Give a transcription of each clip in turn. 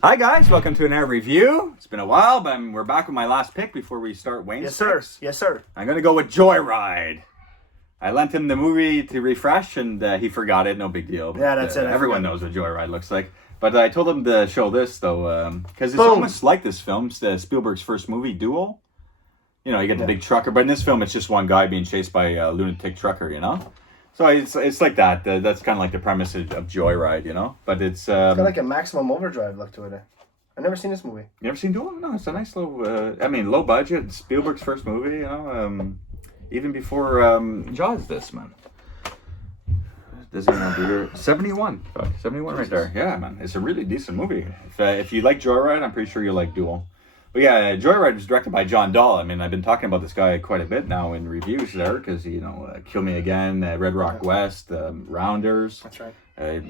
Hi guys, welcome to another review. It's been a while, but we're back with my last pick before we start Wayne's Yes, sir. picks. Yes, sir. I'm gonna go with Joyride. I lent him the movie to refresh, and he forgot it. No big deal. Yeah, that's it. Everyone knows what Joyride looks like. But I told him to show this though, because it's Boom. almost like this film, Spielberg's first movie, Duel. You know, you get the big trucker, but in this film, it's just one guy being chased by a lunatic trucker. You know. So it's like that. That's kind of like the premise of Joyride, you know. But it's It's got like a Maximum Overdrive look to it. I've never seen this movie. You ever seen Duel? No, it's a nice little. Low budget. Spielberg's first movie, you know. Even before Jaws, this man. Does anyone know the year? 71. Fuck, 71 right there. Yeah, man. It's a really decent movie. If you like Joyride, I'm pretty sure you'll like Duel. But yeah, Joyride was directed by John Dahl. I mean, I've been talking about this guy quite a bit now in reviews there because, Kill Me Again, Red Rock West, Rounders. That's right.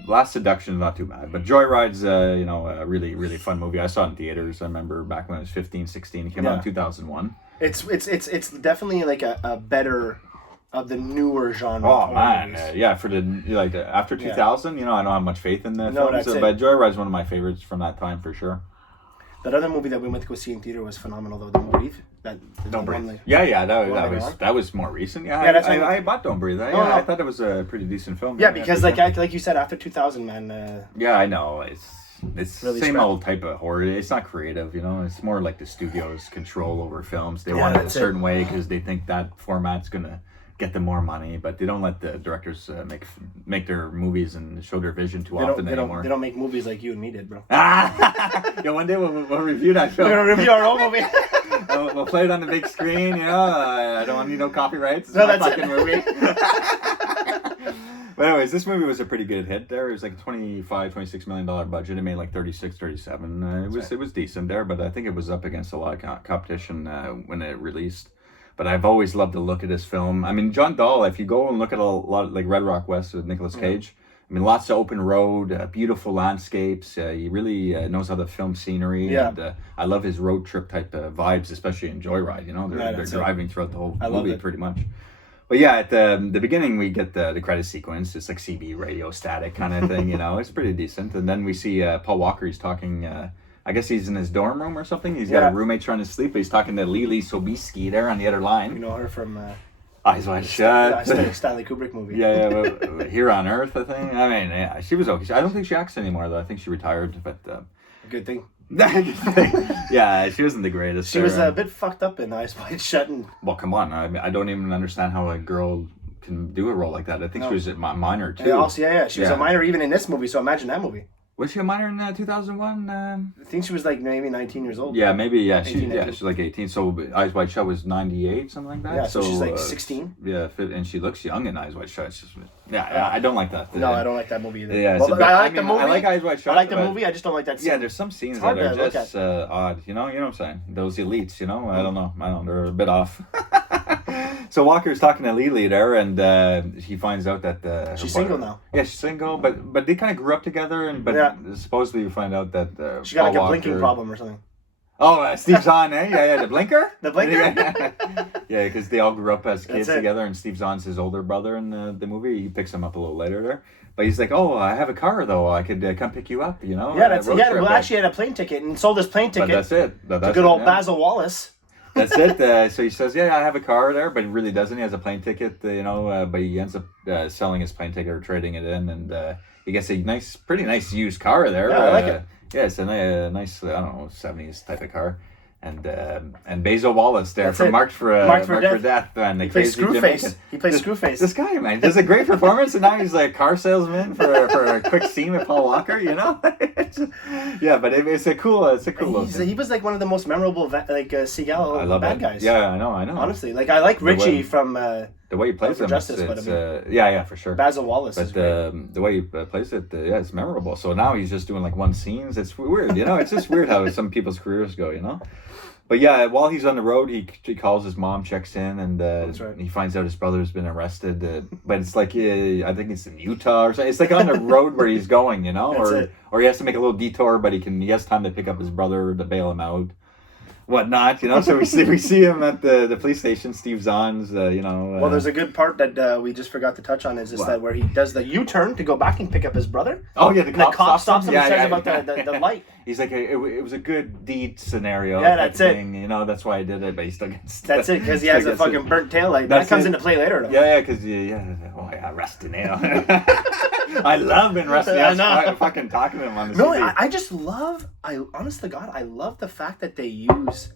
Last Seduction is not too bad. But Joyride's, a really, really fun movie. I saw it in theaters. I remember back when I was 15, 16. It came out in 2001. It's definitely like a better of the newer genre. Oh, man. For after 2000, I don't have much faith in the films. That's it. But Joyride's one of my favorites from that time for sure. That other movie that we went to go see in theater was phenomenal, though. Don't Breathe. Don't Breathe. That was more recent. Yeah, I bought Don't Breathe. I thought it was a pretty decent film. Yeah, because like you said, after 2000, man. Yeah, I know. It's really same old type of horror. It's not creative, It's more like the studio's control over films. They want it a certain way because they think that format's gonna get them more money, but they don't let the directors make their movies and show their vision too often anymore. They don't make movies like you and me did, bro. One day we'll review that film. We're gonna review our own movie. We'll play it on the big screen. I don't need no copyrights. It's no, my that's fucking movie. But anyways, this movie was a pretty good hit there. It was like a $26 million budget. It made like 36, 37. It was decent there, but I think it was up against a lot of competition when it released. But I've always loved the look of this film. I mean, John Dahl, if you go and look at a lot like Red Rock West with Nicolas Cage, I mean, lots of open road, beautiful landscapes. He really knows how to film scenery. Yeah. And I love his road trip type of vibes, especially in Joyride. They're driving throughout the whole movie pretty much. But yeah, at the beginning, we get the credit sequence. It's like CB radio static kind of thing, It's pretty decent. And then we see Paul Walker. He's talking... I guess he's in his dorm room or something. He's got a roommate trying to sleep, but he's talking to Lily Sobieski there on the other line. You know her from... Eyes Wide Shut. Stanley Kubrick movie. Yeah, Here on Earth, I think. I mean, yeah, she was okay. I don't think she acts anymore, though. I think she retired, but... Good thing. Yeah, she wasn't the greatest. She was a bit fucked up in Eyes Wide Shut. Well, come on. I don't even understand how a girl can do a role like that. I think she was a minor, too. She was a minor even in this movie, so imagine that movie. Was she a minor in 2001? I think she was like maybe 19 years old. Yeah, maybe. Yeah, she's like 18. So Eyes Wide Shut was 98, something like that. Yeah, so she's like 16. Yeah, and she looks young in Eyes Wide Shut. It's just, I don't like that. No, I don't like that movie either. Yeah, I like the movie. I like Eyes Wide Shut. I like the movie. I just don't like that scene. Yeah, there's some scenes that are just odd. You know what I'm saying? Those elites. I don't know. They're a bit off. So Walker's talking to Lily there, and he finds out that she's single now. Yeah, she's single, but they kind of grew up together, supposedly you find out that she got like a blinking problem or something. Oh, Steve Zahn, eh? Yeah, the blinker. The blinker. Yeah, because they all grew up as kids together, and Steve Zahn's his older brother in the movie. He picks him up a little later there, but he's like, "Oh, I have a car though. I could come pick you up." Yeah, Well, actually, had a plane ticket and sold his plane ticket. But that's it. That's good old Basil Wallace. That's it. So he says, "Yeah, I have a car there," but he really doesn't. He has a plane ticket, but he ends up selling his plane ticket or trading it in, and he gets a pretty nice used car there. Yeah, I like it. Yeah, it's a nice, 70s type of car. And Basil Wallace there from Marked for Death. Man, he plays Screwface. Screwface. This guy, man, does a great performance, and now he's like a car salesman for a quick scene with Paul Walker. Yeah, but it's a cool little thing. He was like one of the most memorable Seagal bad guys. Yeah, I know. Honestly, like I like Richie from the way he plays him. Justice, for sure. Basil Wallace. But the way he plays it, it's memorable. So now he's just doing like one scenes. It's weird, It's just weird how some people's careers go, But yeah, while he's on the road, he calls his mom, checks in, and he finds out his brother's been arrested. But it's like I think it's in Utah or something. It's like on the road where he's going, or he has to make a little detour, but he has time to pick up his brother to bail him out. whatnot, you know. So we see him at the police station. Steve Zahn's, you know. Well, there's a good part that we just forgot to touch on is that where he does the U-turn to go back and pick up his brother. Oh yeah, the cop stops him and says about the light. He's like, it was a good deed scenario. Yeah, that's it. You know, that's why I did it, but he still gets. That's it, because he has a fucking burnt tail light. That comes into play later, though. Yeah, because oh yeah, Rusty Nail. I love when Rusty Nail's fucking talking to him on the TV. I just love. Honest to God, I love the fact that they use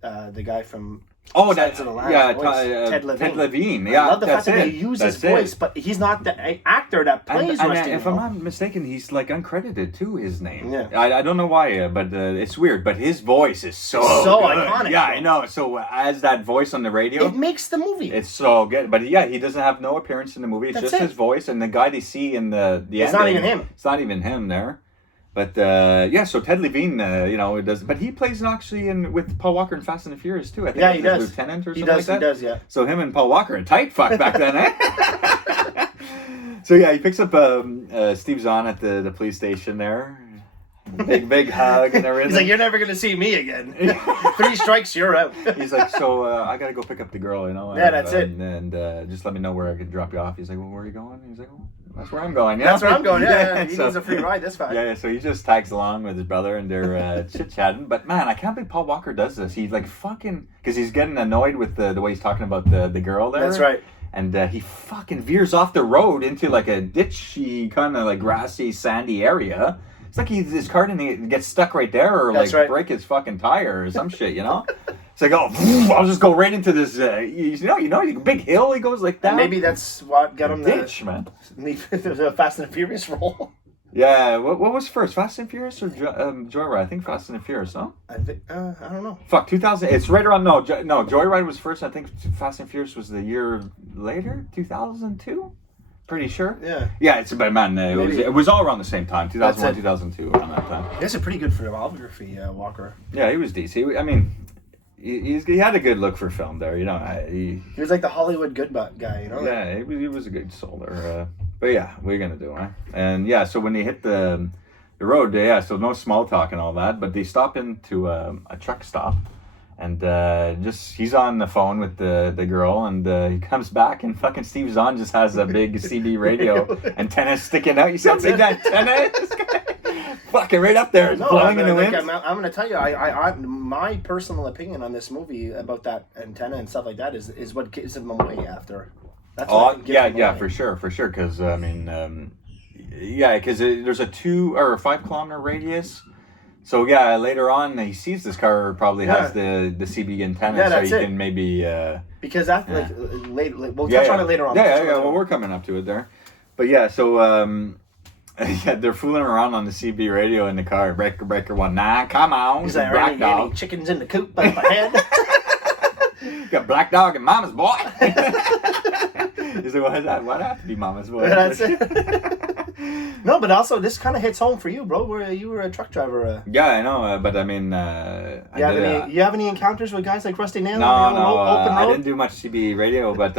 the guy from. Oh, Silence of the Lambs Ted Levine. Ted Levine. Yeah, I love the fact that they use his voice, but he's not the actor that plays Rusty Nail. If I'm not mistaken, he's like uncredited too. His name. Yeah. I don't know why, but it's weird. But his voice is so good. Iconic. Yeah, I know. So as that voice on the radio, it makes the movie. It's so good. But yeah, he doesn't have no appearance in the movie. It's just his voice, and the guy they see in the it's ending, not even him. It's not even him there. But so Ted Levine, you know, does. But he plays actually with Paul Walker in Fast and the Furious too. I think he does. Lieutenant or something like that. He does. Yeah. So him and Paul Walker, a tight fuck back then, eh? So yeah, he picks up Steve Zahn at the police station there. Big hug and everything. He's like, "You're never gonna see me again. 3 strikes, you're out." He's like, "So I gotta go pick up the girl, you know." Yeah, that's it. And just let me know where I can drop you off. He's like, "Well, where are you going?" He's like, "Well, that's where I'm going." Yeah, that's where I'm going. Yeah. He needs a free ride. This fast. Yeah. So he just tags along with his brother, and they're chit chatting. But man, I can't believe Paul Walker does this. He's like fucking because he's getting annoyed with the way he's talking about the girl there. That's right. And he fucking veers off the road into like a ditchy kind of like grassy, sandy area. It's like his car didn't get stuck right there or break his fucking tire or some shit, you know? It's like, I'll just go right into this, you know, big hill. He goes like that. And maybe that's what got him ditch, man. The Fast and Furious role. Yeah, what was first, Fast and Furious or Joyride? I think Fast and Furious, huh? I don't know. Fuck, 2000. It's right around. No, Joyride was first. I think Fast and Furious was the year later, 2002. Pretty sure. Yeah. Yeah, but man, it was all around the same time, 2001, 2002, around that time. He has a pretty good filmography, Walker. Yeah, he was decent. I mean, he had a good look for film there, you know. He was like the Hollywood good guy, you know. Yeah, he was a good soul there. But yeah, what are you gonna do, right? And yeah, so when they hit the road, so no small talk and all that, but they stop into a truck stop. And he's on the phone with the girl, and he comes back, and fucking Steve Zahn just has a big CB radio antenna sticking out. You see how big that antenna is? Fucking right up there, blowing in the wind. I'm going to tell you, I my personal opinion on this movie about that antenna and stuff like that is what gives him away after. That's for sure. Because I mean, because there's a 2 or 5 kilometer radius. So yeah, later on he sees this car probably has the CB antenna, so he can maybe because that we'll touch on it later on. Yeah. Well, we're coming up to it there, but yeah. So they're fooling around on the CB radio in the car. Breaker 1. Nah, come on. He's like, Black Dog. Chickens in the coop up ahead. Got Black Dog and Mama's Boy. He's like, what is that? Why'd I have to be Mama's Boy? That's it. No, but also this kind of hits home for you, bro. Where you were a truck driver. Yeah, I know, but I mean, you have any encounters with guys like Rusty Nail? No, open road? I didn't do much CB radio, but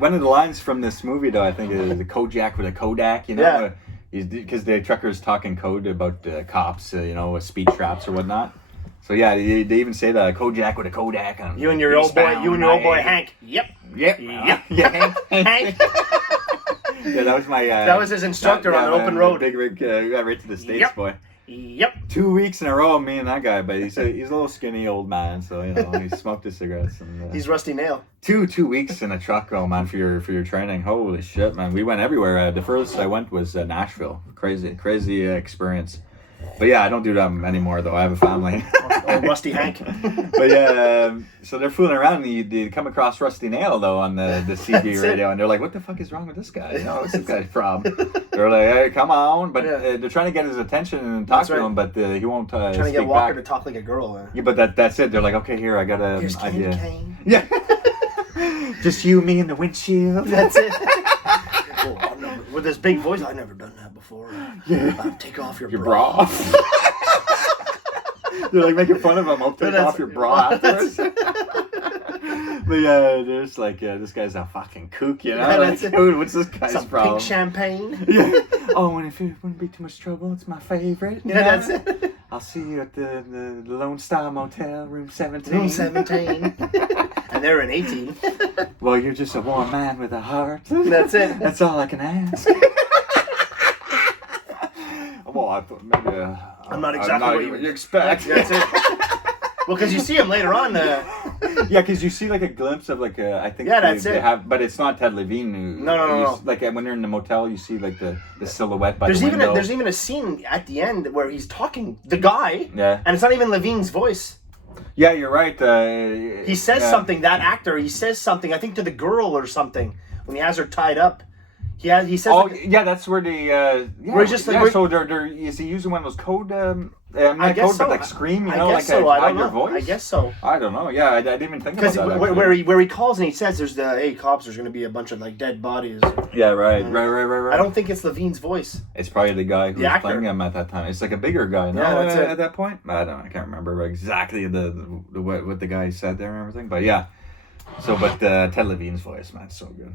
one of the lines from this movie, though, I think is the Kojak with a Kodak. You know, because the truckers talking code about cops, you know, speed traps or whatnot. So yeah, they even say the Kojak with a Kodak. You and your old boy Hank. Yep. Yeah, Hank. Yeah, that was my. That was his instructor on an open road. Big rig, right to the States, boy. Yep. 2 weeks in a row, me and that guy, but he's a little skinny old man, so you know he smoked his cigarettes. And, he's Rusty Nail. 2 weeks in a truck, oh man, for your training. Holy shit, man! We went everywhere. The furthest I went was Nashville. Crazy experience. But yeah, I don't do that anymore though. I have a family. Rusty Hank. But yeah, so they're fooling around and they come across Rusty Nail though on the CB radio and they're like, what the fuck is wrong with this guy? You know, what's this guy's problem? They're like, hey, come on. But they're trying to get his attention and talk to him, but he won't trying to get Walker to talk like a girl. Yeah, but that's it. They're like, okay, here, I got an idea. Cane. Yeah. Just you, me, and the windshield. That's it. With this big voice, I've never done that before. Yeah. Take off your bra. They're like making fun of him. I'll take off your bra afterwards. But yeah, there's like, this guy's a fucking kook, you know? Yeah, like, dude, what's this guy's some problem? Pink champagne. Yeah. Oh, and if it wouldn't be too much trouble, it's my favorite. Yeah, that's it. I'll see you at the Lone Star Motel, room 17. Room 17. And they're in 18. Well, you're just a warm man with a heart. That's it. That's all I can ask. Well, I thought maybe... I'm not exactly what you expect. That's it. Well, because you see him later on. Yeah, because you see like a glimpse of like I think they have, but it's not Ted Levine. Who, No. Like when they're in the motel, you see like the silhouette by the window. There's even a scene at the end where he's talking the guy. Yeah. And it's not even Levine's voice. Yeah, you're right. He says something. That actor, he says something. I think to the girl or something when he has her tied up. He says. Oh yeah, that's where the Where he's just like, so they're is he using one of those code? I guess code, so. but like scream, you I know, guess like so. I hide don't your know. voice. I guess so. I don't know. Yeah, I didn't even think about that. Because where he calls and he says there's hey cops, there's going to be a bunch of like dead bodies. Yeah, right. I don't think it's Levine's voice. It's probably the guy who was playing him at that time. It's like a bigger guy. No, Yeah, that's it. At that point. I can't remember exactly what the guy said there and everything. But yeah. So, but Ted Levine's voice, man, so good.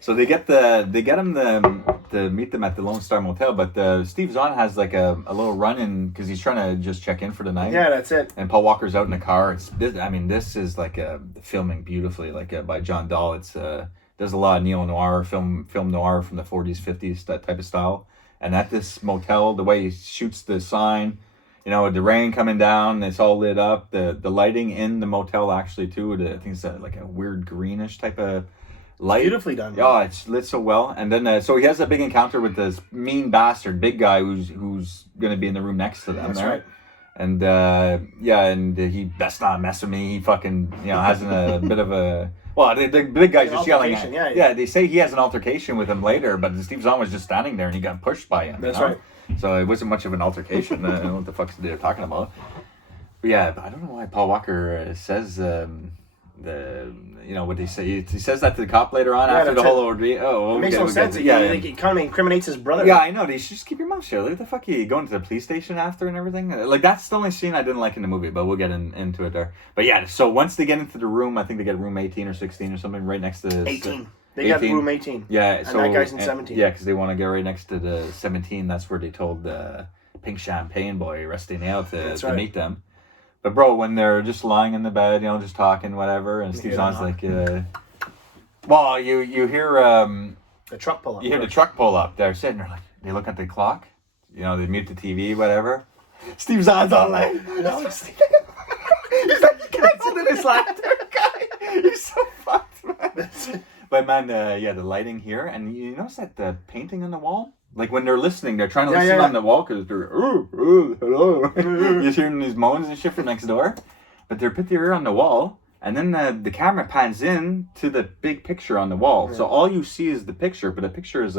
So they get him to meet them at the Lone Star Motel, but Steve Zahn has like a little run in because he's trying to just check in for the night. Yeah, that's it. And Paul Walker's out in the car. This is like filming beautifully, like by John Dahl. It's there's a lot of neo noir film noir from the 40s, 50s, that type of style. And at this motel, the way he shoots the sign. You know, the rain coming down, it's all lit up. The lighting in the motel actually too. I think it's like a weird greenish type of light. Beautifully done. Yeah, it's lit so well. And then so he has a big encounter with this mean bastard, big guy who's going to be in the room next to them. That's there. right. And and he best not mess with me. He fucking has a bit of a. Well, the big guy's just yelling at. Yeah, they say he has an altercation with him later, but Steve Zahn was just standing there and he got pushed by him. That's right. So it wasn't much of an altercation. I don't know what the fuck they're talking about. But yeah, I don't know why Paul Walker says what they say. He says that to the cop later on after the whole ordeal. Oh, it makes no sense. He kind of incriminates his brother. Yeah, I know. They should just keep your mouth shut. What the fuck are you going to the police station after and everything? Like that's the only scene I didn't like in the movie, but we'll get into it there. But yeah, so once they get into the room, I think they get room 18 or 16 or something right next to this. 18. They got room 18. Yeah, and that guy's in 17. Yeah, because they want to get right next to the 17. That's where they told the Pink Champagne boy, Rusty Nail, to meet them. But bro, when they're just lying in the bed, just talking, whatever, and Steve Zahn's like, well, you hear the truck pull up. You hear the truck pull up. They're sitting there like, they look at the clock, they mute the TV, whatever. Steve Zahn's all like, he's like, you can't sit in this laughter, guy. He's so fucked, man. But man, the lighting here, and you notice that the painting on the wall? Like when they're listening, they're trying to listen on the wall because they're, hello. You're just hearing these moans and shit from next door. But they're put their ear on the wall, and then the camera pans in to the big picture on the wall. Yeah. So all you see is the picture, but the picture is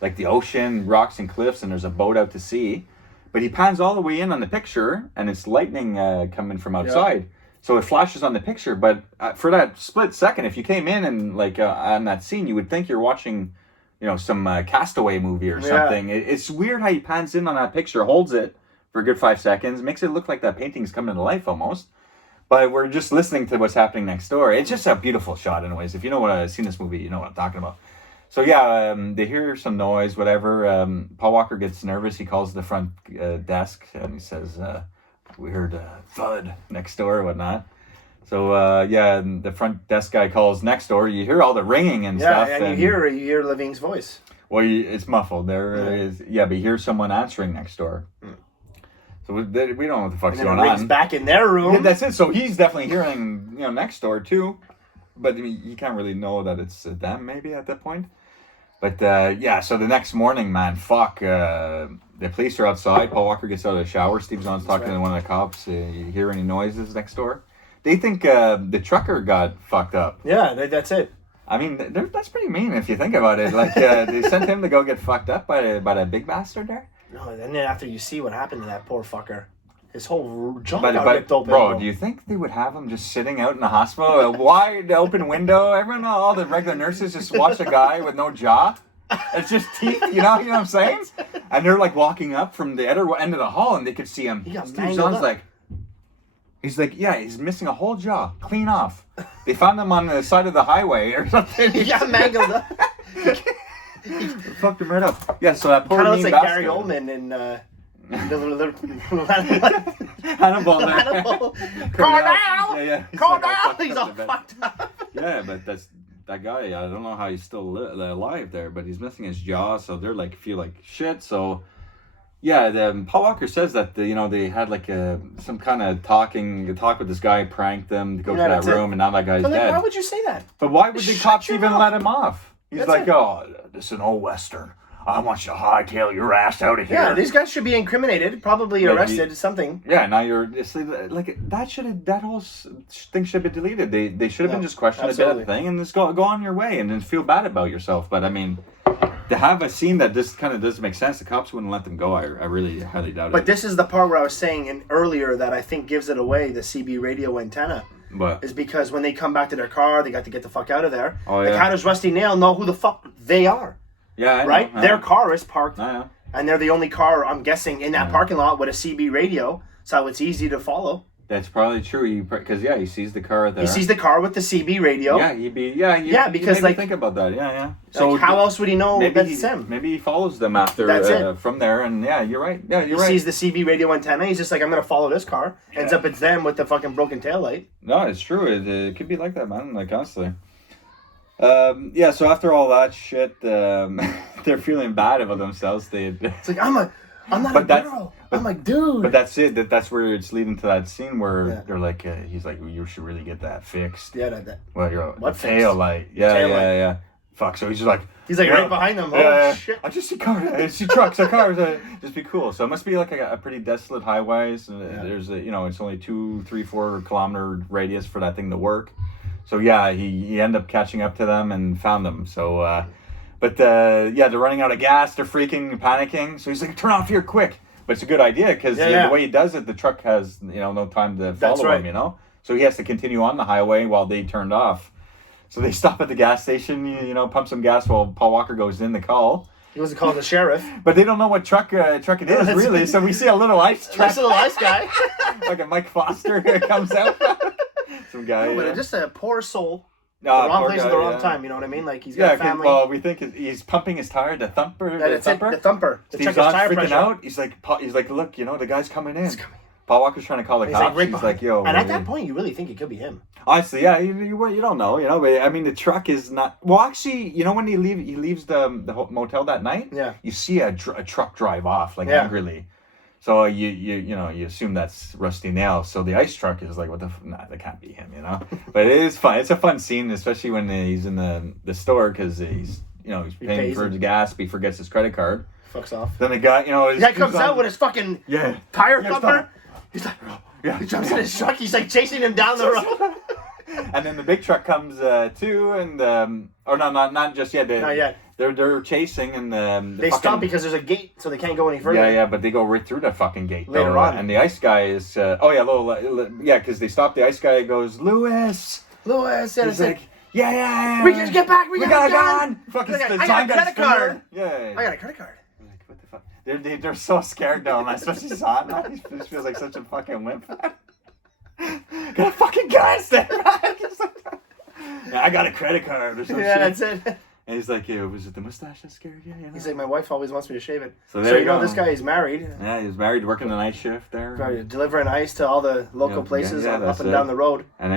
like the ocean, rocks and cliffs, and there's a boat out to sea. But he pans all the way in on the picture, and it's lightning coming from outside. Yeah. So it flashes on the picture, but for that split second, if you came in and on that scene, you would think you're watching, some Castaway movie or something. Yeah. It's weird how he pans in on that picture, holds it for a good 5 seconds, makes it look like that painting's coming to life almost. But we're just listening to what's happening next door. It's just a beautiful shot, anyways. If you know what I've seen this movie, you know what I'm talking about. So yeah, they hear some noise, whatever. Paul Walker gets nervous. He calls the front desk and he says, we heard a thud next door or whatnot. So and the front desk guy calls next door. You hear all the ringing and stuff. Yeah, and you hear Levine's voice. Well, it's muffled. There is, but you hear someone answering next door. So we don't know what the fuck's going on. Back in their room. Yeah, that's it. So he's definitely hearing, next door too, but you can't really know that it's them maybe at that point. But so the next morning, man, the police are outside. Paul Walker gets out of the shower. Steve Zahn's talking to one of the cops. You hear any noises next door? They think the trucker got fucked up. Yeah, that's it. I mean, that's pretty mean if you think about it. Like they sent him to go get fucked up by that big bastard there. No, and then after you see what happened to that poor fucker, his whole jaw got ripped open. Bro, do you think they would have him just sitting out in the hospital, a wide open window? Everyone, all the regular nurses just watch a guy with no jaw. It's just teeth, you know what I'm saying? And they're like walking up from the other end of the hall, and they could see him. Steve Zahn's like, he's missing a whole jaw, clean off. They found him on the side of the highway or something. He got mangled up. Fucked him right up. Yeah, so that poor kind of mean looks like bastard. Gary Oldman in Hannibal there. Hannibal. Cornell! Yeah. Cornell! He's all fucked up. Yeah, but that guy, I don't know how he's still alive there, but he's missing his jaw, so they're like, feel like shit, so... Yeah, Paul Walker says that they had like some kind of talk with this guy, pranked them to go to that room, and now that guy's dead. Why would you say that? But why would the cops even let him off? He's like, oh, this is an old western. I want you to hightail your ass out of here. Yeah, these guys should be incriminated, probably arrested, something. Yeah, now it's like that whole thing should be deleted. They should have been just questioned about the thing and just go on your way and then feel bad about yourself. But I mean, to have a scene that this kind of doesn't make sense, the cops wouldn't let them go. I really highly doubt it. But this is the part where I was saying earlier that I think gives it away, the CB radio antenna. What? Is because when they come back to their car, they got to get the fuck out of there. Oh, yeah. Like, how does Rusty Nail know who the fuck they are? Yeah, I right? know. Their car is parked, I know. and they're the only car, I'm guessing, in that parking lot with a CB radio, so it's easy to follow. That's probably true. Because he sees the car there. He sees the car with the CB radio. Yeah, because like think about that. Yeah. So how else would he know that it's him? Maybe he follows them after. That's it. From there, and yeah, you're right. Yeah, you're right. He sees the CB radio antenna. He's just like, I'm gonna follow this car. Ends up it's them with the fucking broken taillight. No, it's true. It could be like that, man. Like honestly. Yeah. So after all that shit, they're feeling bad about themselves. It's like I'm not a girl. I'm like, dude. But that's it. That's where it's leading to that scene where they're like, he's like, you should really get that fixed. Yeah, that. Well, you're what tail light? Yeah. Fuck. So he's just like. He's like right behind them. Oh shit! I just see cars. I see trucks. Cars. Just be cool. So it must be like a pretty desolate highways. There's it's only 2, 3, 4 kilometer radius for that thing to work. So yeah, he ended up catching up to them and found them. So. But they're running out of gas. They're freaking panicking. So he's like, turn off here quick. But it's a good idea because the way he does it, the truck has no time to follow him. So he has to continue on the highway while they turned off. So they stop at the gas station, pump some gas while Paul Walker goes in to call. He wasn't calling the sheriff. But they don't know what truck it is really. So we see a little ice truck. Nice little ice guy. Like a Mike Foster comes out. Some guy. But just a poor soul. The wrong place at the wrong time, you know what I mean? Like he's got a family. Well, we think he's pumping his tire, the thumper. The thumper. To check his tire freaking pressure. Out. He's like, look, the guy's coming in. He's coming. Paul Walker's trying to call the cops. He's like, yo. And at that point, you really think it could be him. Honestly, yeah, you don't know, But I mean, the truck is not. Well, actually, when he leaves the motel that night. Yeah. You see a truck drive off angrily. So you assume that's Rusty Nail. So the ice truck is like, what the nah, that can't be him, But it is fun. It's a fun scene, especially when he's in the store because he's paying for the gas, but he forgets his credit card. Fucks off. Then the guy, he comes out with his fucking tire thumper. He's like, he jumps in his truck. He's like chasing him down the road. And then the big truck comes too, and or no, not just yet. Not yet. They're chasing, and they stop because there's a gate, so they can't go any further. Yeah, but they go right through the fucking gate later on. And the ice guy is because they stop. The ice guy goes, Lewis, and he's like, yeah. We can get back. We got a gun. Fucking I got a credit card. Yeah. I got a credit card. Like, what the fuck? They're so scared though, and especially Zot now. He just feels like such a fucking wimp. Got a fucking gun there, right? I got a credit card or something. Yeah, that's it. And he's like, was it the mustache that scared you? He's like, my wife always wants me to shave it. So there you go. This guy is married. Yeah, he's married, working the night shift there. Delivering ice to all the local places up and down the road. And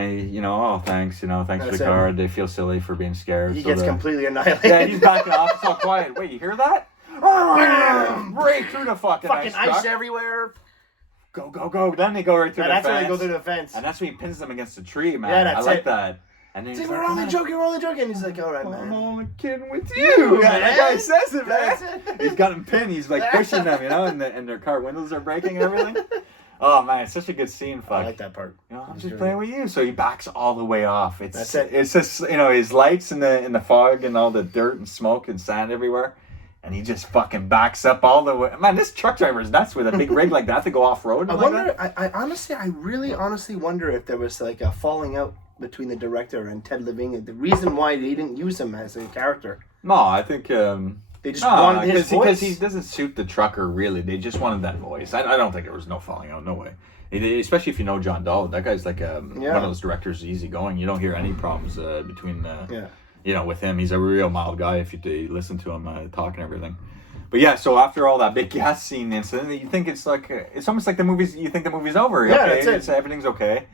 thanks, thanks for the card. They feel silly for being scared. He gets completely annihilated. Yeah, he's backing off. It's all quiet. Wait, you hear that? Right through the fucking ice everywhere. Go. Then they go right through the fence. That's when they go through the fence. And that's when he pins them against the tree, man. Yeah, that's I like that. And then he's like, we're only joking. He's like, all right, man. I'm only kidding with you. Yeah, that guy says it, man. That's it. He's got him pinned. He's like pushing them, and their car windows are breaking and everything. Oh, man, it's such a good scene. Fuck. I like that part. I'm just playing with you. So he backs all the way off. That's it. It's just, his lights in the fog and all the dirt and smoke and sand everywhere. And he just fucking backs up all the way. Man, this truck driver is nuts with a big rig like that to go off-road. I wonder, I really honestly wonder if there was like a falling out between the director and Ted Levine. The reason why they didn't use him as a character. No, I think... they just wanted his voice. Because he doesn't suit the trucker, really. They just wanted that voice. I don't think there was no falling out. No way. Especially if you know John Dahl. That guy's like one of those directors, easygoing. You don't hear any problems between... with him. He's a real mild guy if you listen to him talk and everything. But yeah, so after all that big gas scene incident, you think it's like it's almost like the movie's. You think the movie's over. Yeah, okay, that's it. Everything's okay.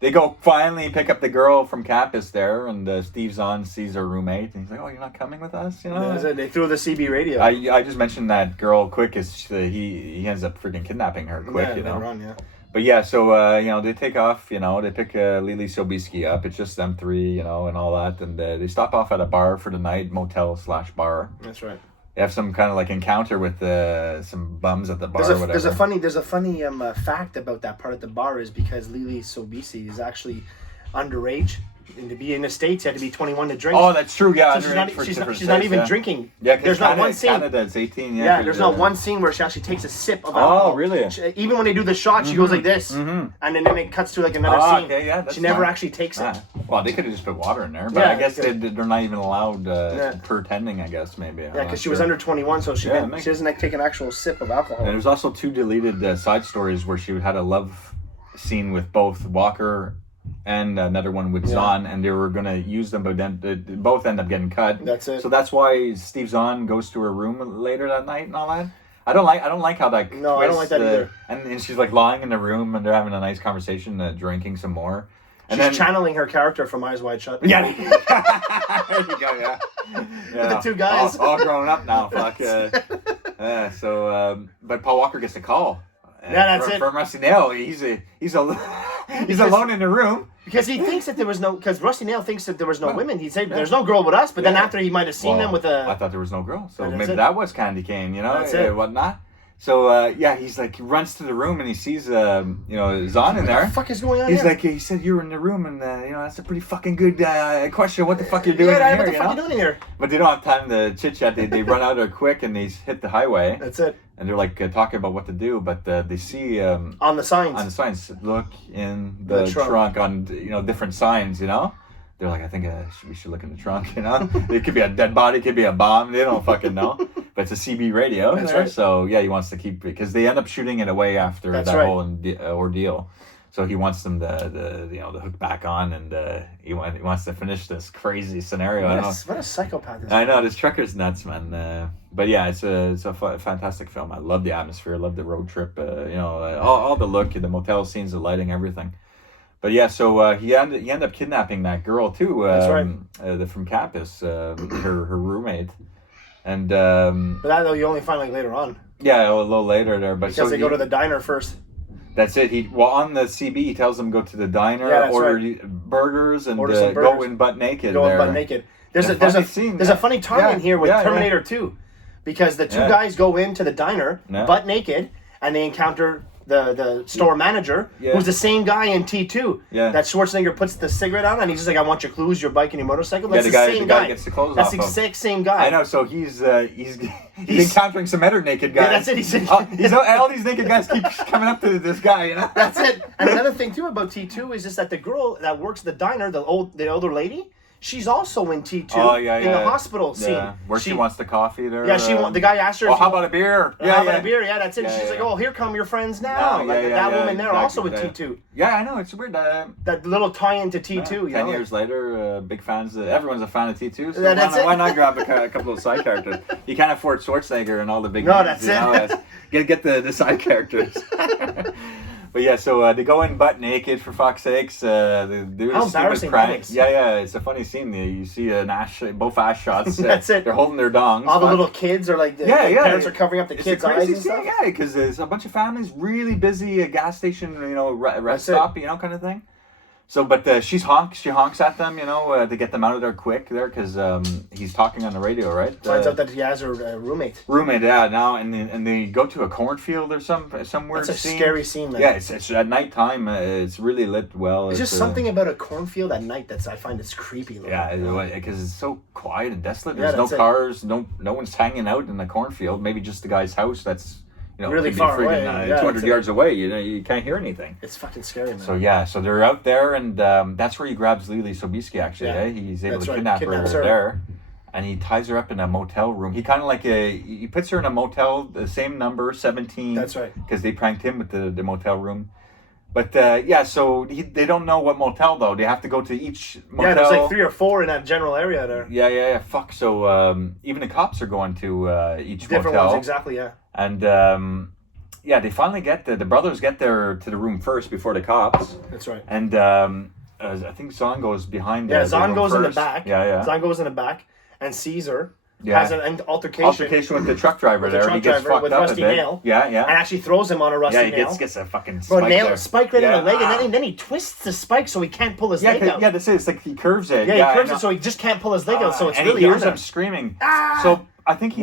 They go finally pick up the girl from campus there, and Steve Zahn sees her roommate, and he's like, "Oh, you're not coming with us?" You know. Yeah, they threw the CB radio. I just mentioned that girl quick is he ends up freaking kidnapping her quick. Yeah, you know. later on, yeah. But yeah, so they take off. They pick Lily Sobieski up. It's just them three, and all that, and they stop off at a bar for the night, motel/bar. That's right. They have some kind of like encounter with some bums at the bar. Or whatever. There's a funny fact about that part at the bar is because Lily Sobieski is actually underage. And to be in the States, you had to be 21 to drink. Oh, that's true. Yeah, so she's not even drinking. Yeah, there's not one scene. Canada, it's 18. Yeah, there's not one scene where she actually takes a sip of Oh, alcohol. really? Even when they do the shot, she goes like this, and then it cuts to like another scene. Okay, yeah, she never actually takes it. Well, they could have just put water in there, but I guess they're not even allowed pretending. I guess maybe. Yeah, because she was under 21, so she doesn't take an actual sip of alcohol. And there's also 2 deleted side stories where she had a love scene with both Walker and another one with Zahn, and they were going to use them, but then they both end up getting cut. That's it. So that's why Steve Zahn goes to her room later that night and all that. I don't like how that. No, I don't like that either. And she's like lying in the room, and they're having a nice conversation, drinking some more. And she's channeling her character from Eyes Wide Shut. Yeah. There you go. Yeah. With the 2 guys, all grown up now. Fuck. But Paul Walker gets a call. That's it. From Rusty Nail. He's alone in the room. Because he thinks that there was no... Because Rusty Nail thinks that there was no women. He'd say, there's no girl with us. But then after he might have seen them with a... I thought there was no girl. So That's maybe it. that was Candy Cane, That's it. whatnot. So, he's like, he runs to the room and he sees, Zahn in there. What the fuck is going on He's here? like, he said you were in the room and, that's a pretty fucking good question. What the fuck you're doing in here, what the fuck are you doing in here? But they don't have time to chit-chat. They run out there quick and they hit the highway. That's it. And they're like talking about what to do, but they see on the signs. On the signs, look in the trunk on different signs. They're like, I think we should look in the trunk. It could be a dead body, it could be a bomb. They don't fucking know. But it's a CB radio. That's there, right. So yeah, he wants to keep it because they end up shooting it away after whole ordeal. So he wants them to hook back on, and he wants to finish this crazy scenario. What a psychopath this I know, this trucker's nuts, man. But yeah, it's a fantastic film. I love the atmosphere, I love the road trip. All the look, the motel scenes, the lighting, everything. But yeah, so he ended up kidnapping that girl too. That's right. From campus, her roommate, and but that though you only find like later on. Yeah, a little later there. But because they go to the diner first. That's it. On the CB, he tells them go to the diner, order burgers, and go in butt naked. There's a funny tie-in here with Terminator 2, because the 2 guys go into the diner butt naked, and they encounter the store manager, who's the same guy in T2. Yeah. That Schwarzenegger puts the cigarette on, and he's just like, I want your clues, your bike, and your motorcycle. That's the same guy. Gets the clothes That's off the exact same guy. I know. So he's encountering some other naked guys. Yeah, that's it. All these naked guys keep coming up to this guy. That's it. And another thing too about T2 is just that the girl that works at the diner, the older lady, she's also in T2 in the hospital scene. Where she wants the coffee there. Yeah, the guy asked her. How about a beer? How about a beer? Yeah, that's it. Yeah, she's like, oh, here come your friends now. That woman there also with T2. Yeah, I know. It's weird. That little tie-in to T2. 10 years later, big fans. Everyone's a fan of T2. So why not grab a couple of side characters? You can't afford Schwarzenegger and all the big. No, names, that's it. Get the side characters. But yeah, so they go in butt naked, for fuck's sakes. They do a stupid prank. Yeah, it's a funny scene. You see both ass shots. That's it. They're holding their dongs. All the little kids are like, the parents are covering up the kids' eyes and stuff. Yeah, because there's a bunch of families really busy, a gas station, rest stop, kind of thing. So, but she honks at them, to get them out of there quick there, because he's talking on the radio, right? Finds out that he has a roommate. Roommate, yeah. Now, and they go to a cornfield or some weird That's a scene. scary scene, man. Yeah, it's at nighttime. It's really lit well. It's just something about a cornfield at night I find it's creepy. Yeah, because it's so quiet and desolate. There's no cars, no one's hanging out in the cornfield. Maybe just the guy's house that's really far away. 200 yards away. You can't hear anything. It's fucking scary, So man. so they're out there, and that's where he grabs Lily Sobieski. Actually, He's able to kidnap her there, and he ties her up in a motel room. He kind of he puts her in a motel, the same number, 17. That's right. Because they pranked him with the motel room. But so they don't know what motel though. They have to go to each motel. Yeah, there's like 3 or 4 in that general area there. Yeah. Fuck. So even the cops are going to each different motel. Ones, exactly. Yeah. And they finally get the brothers get there to the room first before the cops. That's right. And I think Zahn goes behind. Yeah, Zahn goes first. in the back. Yeah. Zahn goes in the back and sees her. Yeah. Has an altercation with the truck driver there. He gets fucked with up Rusty a bit. Nail. Yeah. And actually throws him on a Rusty Nail. Yeah, he gets a fucking spike spike right in the leg, and then he twists the spike so he can't pull his leg out. Yeah, that's it. It's like he curves it. Yeah, he curves it so he just can't pull his leg out. So it's and really he hears him him screaming. So I think he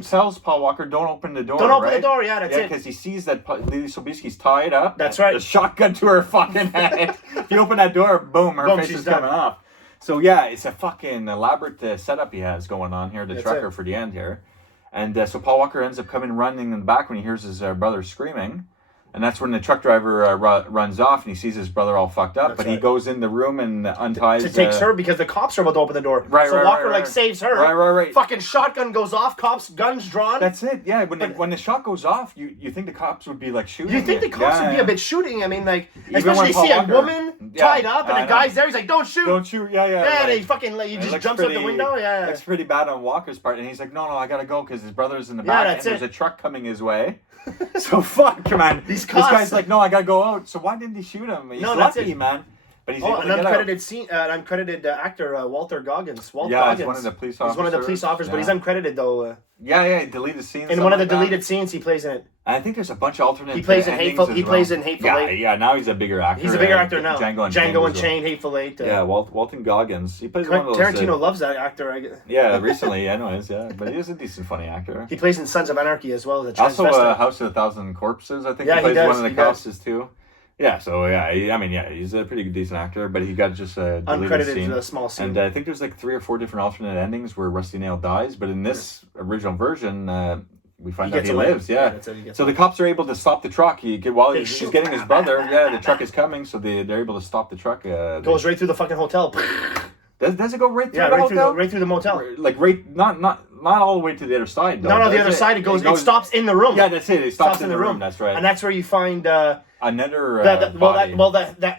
tells Paul Walker, "Don't open the door." Don't open the door. Yeah, that's it. Because he sees that Lily Sobieski's tied up. That's right. The shotgun to her fucking head. If you open that door, boom, her face is coming off. So yeah, it's a fucking elaborate setup he has going on here, the trucker for the end here. And so Paul Walker ends up running in the back when he hears his brother screaming. And that's when the truck driver runs off and he sees his brother all fucked up. He goes in the room and unties... takes her because the cops are about to open the door. So Walker saves her. Right. Fucking shotgun goes off, cops, guns drawn. That's it, yeah. When the shot goes off, you think the cops would be like shooting. You think the cops would be a bit shooting. I mean, like, especially they see a woman tied up and a guy's there, he's like, don't shoot. Don't shoot, yeah. Yeah, they fucking, he just jumps out the window, yeah. Looks pretty bad on Walker's part. And he's like, no, I gotta go because his brother's in the back and there's a truck coming his way. So fuck, man. This guy's like, no, I gotta go out. So why didn't he shoot him? He's lucky, man. But he's an uncredited actor, Walter Goggins. Goggins. He's one of the police officers. He's one of the police officers, but he's uncredited though. Deleted scenes. In one of the deleted scenes, he plays in it. I think there's a bunch of alternate. He plays in Hateful. He plays in Hateful Eight. Yeah. Now he's a bigger actor. He's a bigger actor now. Django Unchained, Hateful Eight. Walton Goggins. He plays one of those. Tarantino loves that actor. Yeah, recently, anyways. Yeah, but he is a decent, funny actor. He plays in Sons of Anarchy as well. Also, House of a Thousand Corpses. I think he plays one of the cops too. Yeah, so he's a pretty decent actor, but he got just a deleted scene. Small scene. And I think there's like 3 or 4 different alternate endings where Rusty Nail dies, but in this original version, we find out he lives. Yeah. So the cops are able to stop the truck. While he's getting his brother, the truck is coming, so they're able to stop the truck. Goes right through the fucking hotel. Does it go right through the hotel? Right through the motel. Like not all the way to the other side though. No, the other side it stops in the room. Yeah, that's it. It stops in the room. That's right. And that's where you find another body.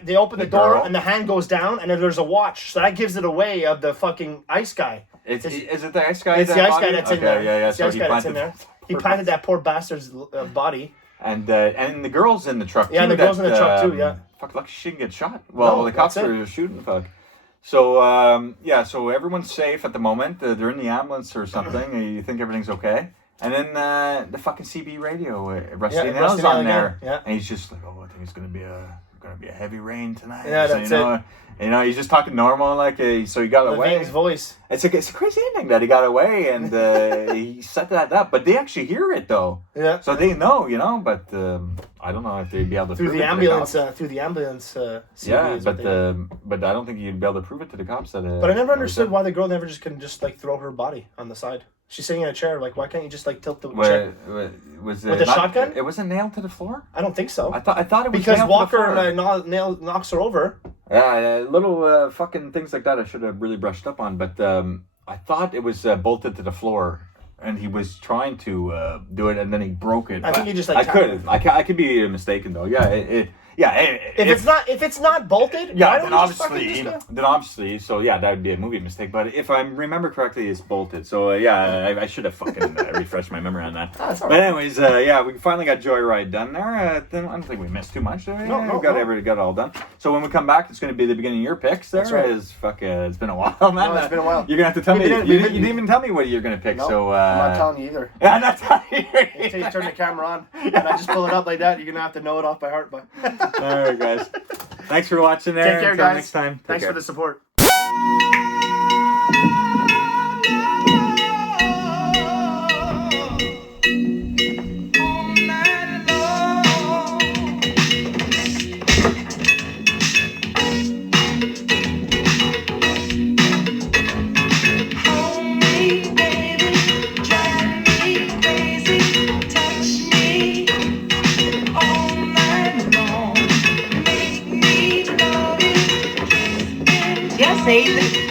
They open the door and the hand goes down and then there's a watch. So that gives it away of the fucking ice guy. Is it the ice guy? It's the ice guy that's in there. Yeah. It's the ice guy that's in there. He planted that poor bastard's body. And the girl's in the truck too. Yeah, the girl's in the truck too, yeah. Fuck, lucky she didn't get shot. Well, the cops are shooting, fuck. So, so everyone's safe at the moment. They're in the ambulance or something. You think everything's okay. And then the fucking CB radio, Rusty Nail's on there. Yeah. And he's just like, I think it's going to be a heavy rain tonight. Yeah, that's it. He's just talking normal, so he got away. His voice. It's a crazy ending that he got away and he set that up. But they actually hear it though. Yeah. So they know, but I don't know if they'd be able to prove it to the cops. Through the ambulance. Yeah, but I don't think you'd be able to prove it to the cops that. But I never understood why the girl never just couldn't just like throw her body on the side. She's sitting in a chair. Like, why can't you just like tilt the chair? Was it with a shotgun? It wasn't nailed to the floor. I don't think so. I thought it was because nailed Walker to the floor. knocks her over. Yeah, little fucking things like that I should have really brushed up on. But I thought it was bolted to the floor, and he was trying to do it, and then he broke it. I think he just like. I could be mistaken though. If it's not bolted, then obviously, so that would be a movie mistake. But if I remember correctly, it's bolted. So I should have fucking refreshed my memory on that. But anyways, we finally got Joyride done there. I don't think we missed too much. No, we got it all done. So when we come back, it's going to be the beginning of your picks. There is it's been a while, man. No, it's been a while. You're gonna have to tell me. You didn't even tell me what you're gonna pick. No, so I'm not telling you either. Yeah, I'm not telling you. Until you turn the camera on and I just pull it up like that, you're gonna have to know it off by heart. But all right, guys. Thanks for watching there. Take care, Until guys. Next time. Thanks for the support. Yes, Aiden.